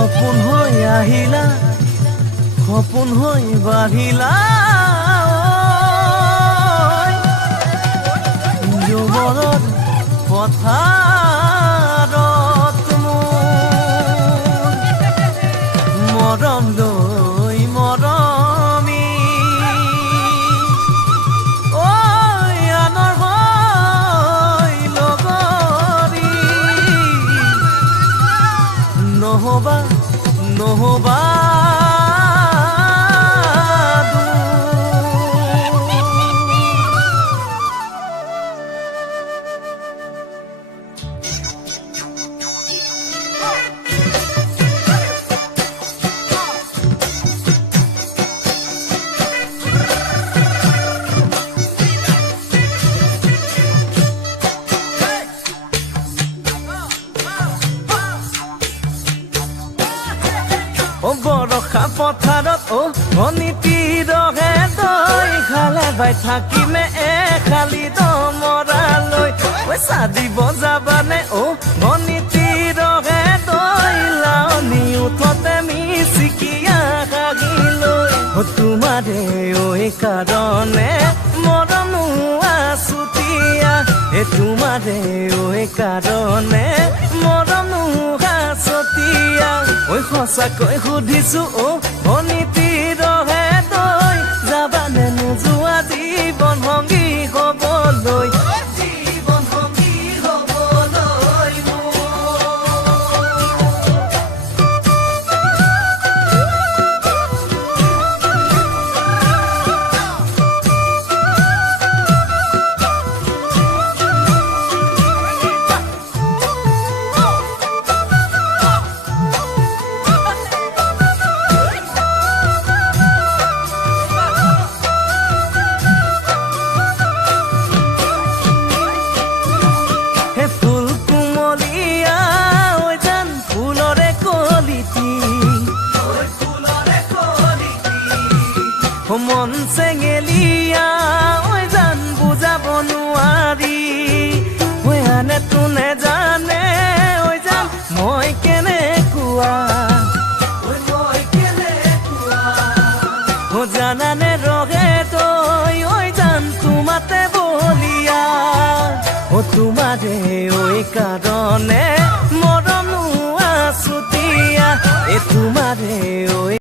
সপোন হৈ আহিলা সপোন হৈ বাঢ়িলা যুৱৰত পথাৰত মোৰ মৰম লৈ মৰমি আনৰ হৈ লগৰী নহবা নহবা বৰষা পথাৰত অনীতি ৰহে তই খালে বাই থাকিমে খালি দমৰালৈ পইচা দিব যাবানে অনীতি ৰহে তই লাৱনি উঠতে মিচিকিয়া খাগিলৈ তোমাৰে কাৰণে মৰমো আছুতীয়া তোমাৰে কাৰণে মৰমো আছতীয়া সঁচাকৈ সুধিছো অনীতি ৰহে তই যাবানে নোযোৱা জীৱন সংগী হবলৈ জীৱন সংগী হবলৈ মন চেঙেলিয়া জান বুজাব নোৱাৰি আনে তোনে জানে জান মই কেনেকুৱা জানানে ৰহে তই জান তোমাতে বলিয়া তোমাৰে কাৰণে মৰমো আছুতীয়া তোমাৰে